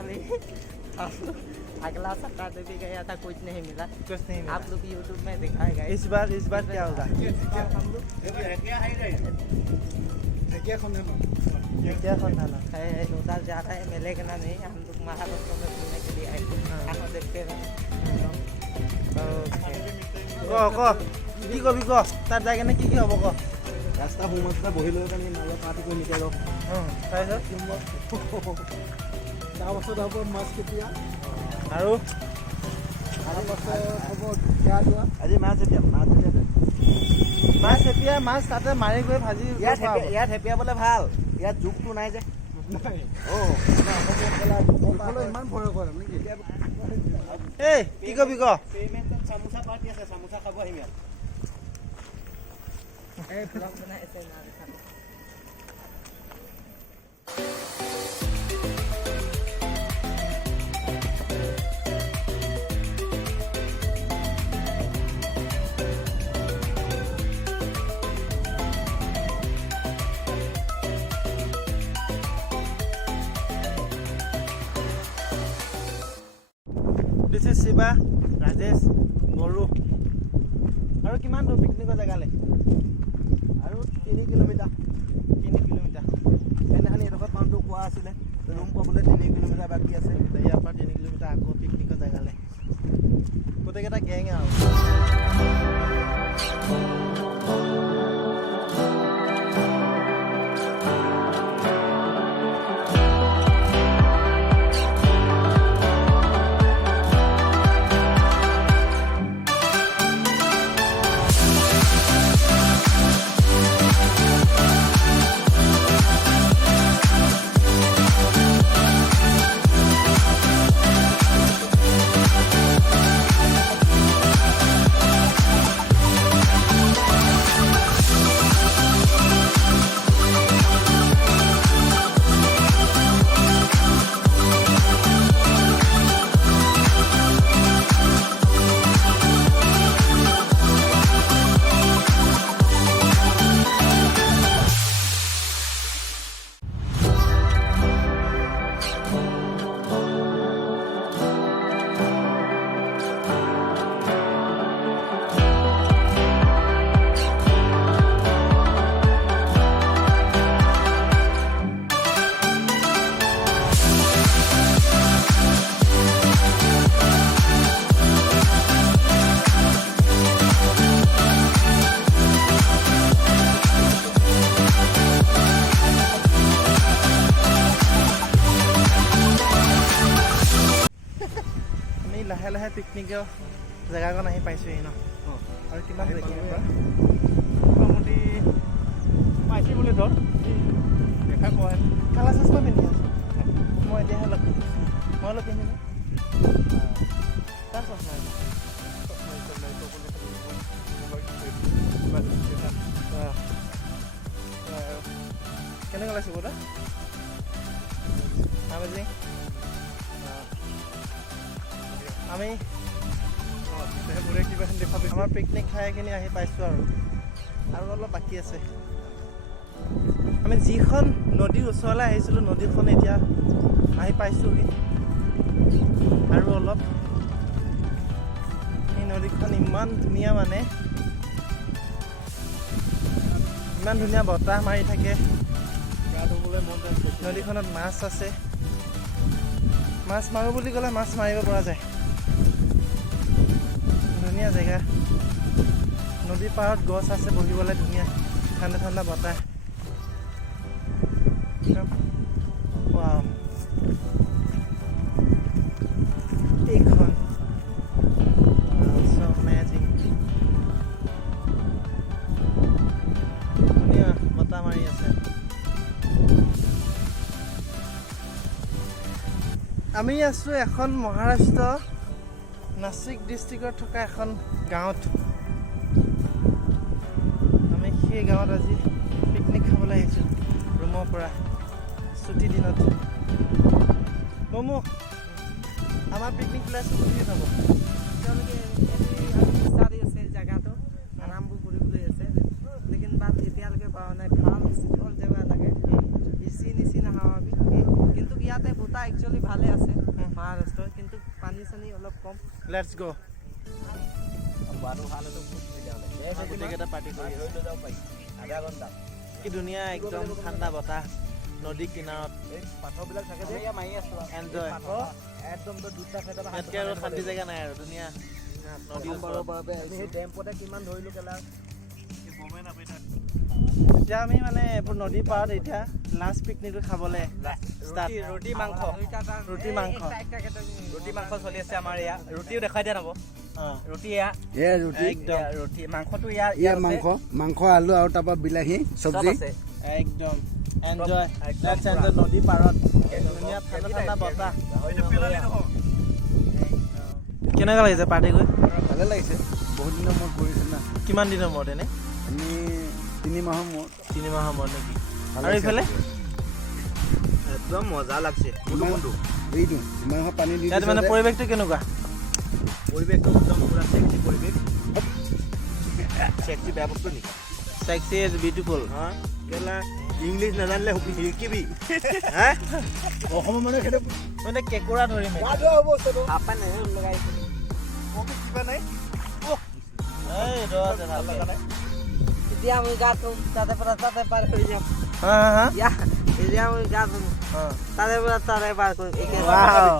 Finally अगला सप्ताह जो भी गया था कुछ नहीं मिला। आप लोग यूट्यूब में दिखाएगा। इस बार क्या होगा? हम लोग उधर जा रहा है, मिलेगा ना नहीं। हम लोग महाराष्ट्र में घूमने के लिए आए थे। देखते हैं কি কবি ক তাত যাই কেনে কি হ'ব ক ৰাস্তা সোমাইছে বহি লৈ কেনে নালা পাতি কৰি নিকে ৰ তাৰপাছত হ'ব মাছ কেতিয়া আৰু হ'ব গা ধোৱা আজি মাছ এতিয়া মাছ তাতে মাৰি গৈ ভাজি ইয়াত হেপিয়াবলৈ ভাল ইয়াত জোকটো নাই যে ইমান ভয় কৰে এই কি কবি ক চামোচা পাৰ্টি আছে চামোচা খাব আহিম ইয়াত ब्लॉग बनाए थे ना दिखा। This is Shiba, Rajesh, Boru. আৰু কিমান দূৰ পিকনিকৰ জেগালে? আৰু 3 কিলোমিটাৰ সেইদিনাখন এইডোখৰত পাওঁটো কোৱা আছিলে ৰুম পাবলৈ 3 কিলোমিটাৰ বাকী আছে ইয়াৰ পৰা 3 কিলোমিটাৰ আকৌ পিকনিকৰ জেগালে গোটেইকেইটা গেং আৰু লাহে পিকনিকৰ জেগাকণ আহি পাইছোঁহি ন আৰু কিমান মোটামুটি পাইছোঁ বুলি ধৰ দেখা কোৱা কালা চশমা পিন্ধি আছোঁ মই এতিয়াহে অলপ মই অলপ পিন্ধিলোঁ তাৰ চশমা কেনেকুৱা লাগিছে বোলা আমেজিং আমি আমাৰ পিকনিক খাইখিনি আহি পাইছোঁ আৰু অলপ বাকী আছে আমি যিখন নদীৰ ওচৰলৈ আহিছিলোঁ নদীখন এতিয়া আহি পাইছোঁহি আৰু অলপ এই নদীখন ইমান ধুনীয়া মানে ইমান ধুনীয়া বতাহ মাৰি থাকে গা ধুবলৈ মন যায় নদীখনত মাছ আছে মাছ মাৰোঁ বুলি ক'লে মাছ মাৰিব পৰা যায় ধুনীয়া জেগা নদীৰ পাৰত গছ আছে বহিবলৈ ধুনীয়া ঠাণ্ডা ঠাণ্ডা বতাহ ৱাও এইখন so amazing ধুনীয়া বতাহ মাৰি আছে আমি আছোঁ এখন মহাৰাষ্ট্ৰ নাসিক ডিষ্ট্ৰিক্টত থকা এখন গাঁৱত আমি সেই গাঁৱত আজি পিকনিক খাবলৈ আহিছোঁ ৰুমৰ পৰা ছুটি দিনত মমো আমাৰ পিকনিক প্লেচটো কোনখিনি যাব তেওঁলোকে বিচাৰি আছে জেগাটো আৰামবোৰ কৰিবলৈ আছে লেকিন বাট এতিয়ালৈকে পোৱা নাই ভাল শীতল জেগা লাগে বেছি নিচিনা হাৱা কিন্তু ইয়াতে বতাহ একচুৱেলি ভালে আছে কম লেটছ গ' খোৱাটো ভাল হ'লে খুব সুবিধা হ'লে গোটেইকেইটা পাৰ্টি কৰি লৈ লৈ যাব পাৰি আধা ঘণ্টা কি ধুনীয়া একদম ঠাণ্ডা বতাহ নদী কিনাৰত এই পাথৰবিলাক থাকে যে মাৰি আছোঁ এনজয় পাথৰ একদম তো দুটা চাইডৰ পৰা ইয়াতকৈ আৰু শান্তি জেগা নাই আৰু ধুনীয়া নদীৰ ওচৰত সেই ডেম্পতে কিমান ধৰিলোঁ কেলা এতিয়া আমি মানে এইবোৰ নদীৰ পাৰত এতিয়া লাষ্ট পিকনিকটো খাবলৈ ষ্টাৰ্ট ৰুটি মাংস ৰুটি মাংস ৰুটি মাংস চলি আছে আমাৰ এয়া ৰুটিও দেখাই দিয়া নব অঁ ৰুটি এয়া এয়া ৰুটি একদম ৰুটি মাংসটো ইয়াৰ ইয়াৰ মাংস আলু আৰু তাৰপৰা বিলাহী চব চব্জি আছে একদম এনজয় একদম লেটছ এনজয় নদীৰ পাৰত ধুনীয়া ঠাণ্ডা ঠাণ্ডা বতাহ কেনেকুৱা লাগিছে পাৰ্টি কৰি ভালে লাগিছে বহুত দিনৰ মূৰত কৰিছে না কিমান দিনৰ মূৰত এনে আমি 3 মাহৰ মূৰত 3 মাহৰ মূৰত নেকি ভালে আৰু এইফালে একদম মজা লাগছে এইটো ইমান পানী দি ইয়াত মানে পৰিৱেশটো কেনেকুৱা পৰিৱেশটো একদম পুৰা চেক্সি পৰিৱেশ চেক্সি বেয়া বস্তু নেকি চেক্সি ইজ বিউটিফুল হা কেলা ইংলিছ নাজানিলে শিকিবি হা অসমৰ মানুহে সেইটো মানে কেঁকুৰা ধৰিম হাপা নাই লগাইছে কিবা নাই এই ৰ আছে ভাল লগা নাই এতিয়া আমি গা ধুম তাতে পৰা তাতে পাৰ কৰি যাম হা হা এতিয়া আমি গা ধুম হা তাতে পৰা তাতে পাৰ কৰিম Wow.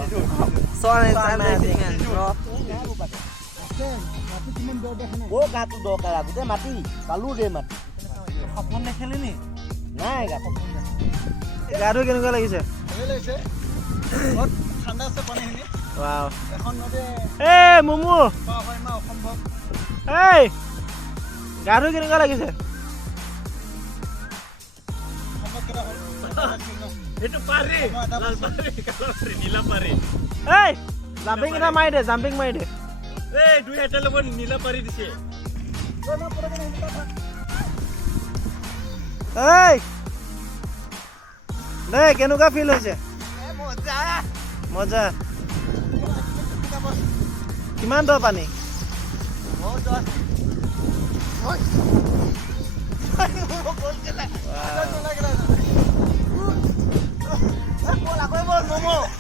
Son and Sunday man, bro. অ' গাটো দৰকাৰ আগতে মাটি পালো দে মাটি সপোন দেখিলি নি নাই গাটো গাটো কেনেকুৱা লাগিছে ঠাণ্ডা আছে পানীখিনি ৱাও এখন নদী এই মুমু পাৰ হয় ইমান অসম্ভৱ এই গাটো কেনেকুৱা লাগিছে এইটো পাৰি নীলা পাৰি এই জাম্পিং এটা মাৰি দে জাম্পিং মাৰি দে এই দুই হাজাৰ লগত নীলা পাৰি দিছে এই দে কেনেকুৱা ফিল হৈছে মজা কিমান দ পানী ম'ম'